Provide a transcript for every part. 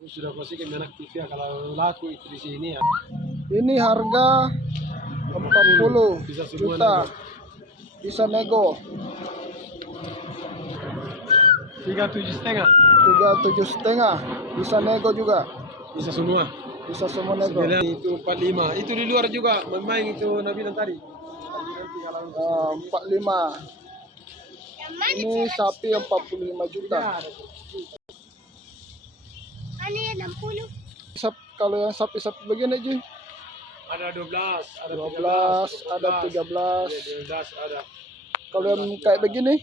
Sudah pasti anak TV ya, kalau laku itu di sini ya. Ini harga 40 Bisa semua juta. nego. Bisa nego. 37,5. 37,5. Bisa nego juga. Bisa semua. Bisa semua nego. Sebenarnya itu 45. Itu di luar juga main itu Nabila tadi. 45. Ini sapi 45 juta. Ini 60. Kalau yang sapi-sapi begini Ji, Ada 12, ada 12, 13, ada 13. 12 ada. Kalau yang kayak begini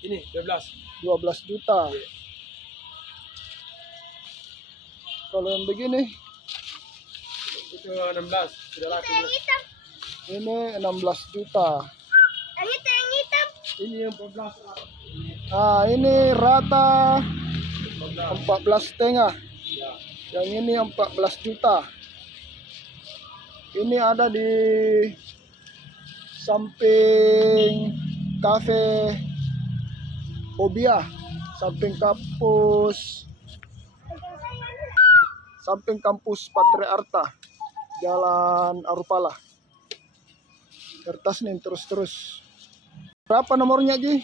Ini 12. 12 juta. Kalau yang begini Itu 16, sudah laku. Yang hitam. ini 16 juta. Yang hitam. Ini yang 14. Nah, ini rata 14. 14,5. Ya. Yang ini 14 juta. Ini ada di samping kafe Obia, samping kampus Patriarta, Jalan Arupala. Kertas nih terus. Berapa nomornya Ji?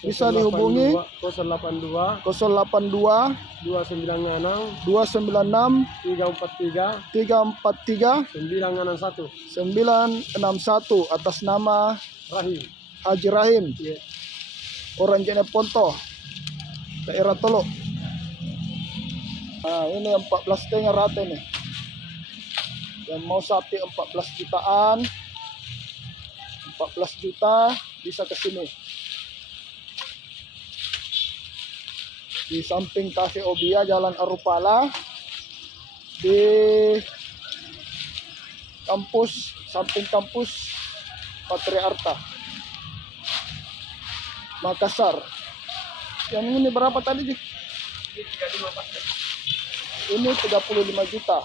Bisa dihubungi 082 082 296 296 343 343 961 961 atas nama Rahim. Haji Rahim, Iya. orang Jeneponto, daerah Tolo. Nah, ini 14,5 rata nih. Yang mau sapi 14 jutaan, 14 juta bisa ke sini. Di samping Cafe Obia, Jalan Arupala, di samping kampus Patriarta, Makassar. Yang ini berapa tadi Ji? Ini 35 juta.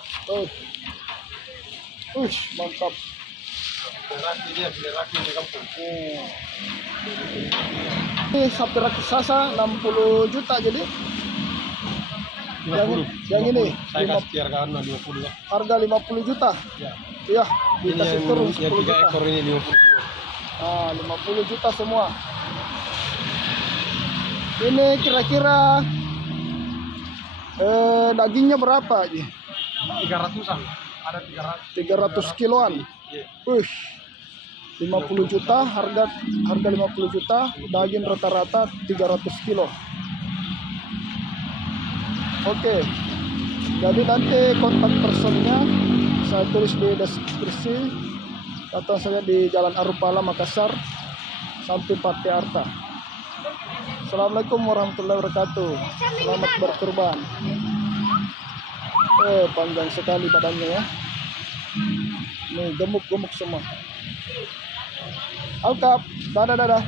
Mantap. Ini sapi raksasa 60 juta jadi. 50. Yang ini Saya kasih harga 50 ya. harga 50 juta. Ya. Iya, Ini dikasih yang, turun yang 10 3 juta. ekor ini 50 semua. Ah, 50 juta semua. Ini kira-kira dagingnya berapa Ji? 300-an. Ada 300. 300 kiloan. Iya. 50 juta, harga 50 juta, daging rata-rata 300 kilo. Oke. Jadi nanti kontak personnya saya tulis di deskripsi. Datang saja di Jalan Arupala Makassar, samping Patriarta. Assalamualaikum warahmatullahi wabarakatuh. Selamat berkurban. Panjang sekali badannya ya. Nih gemuk-gemuk semua. Alkap, dadah.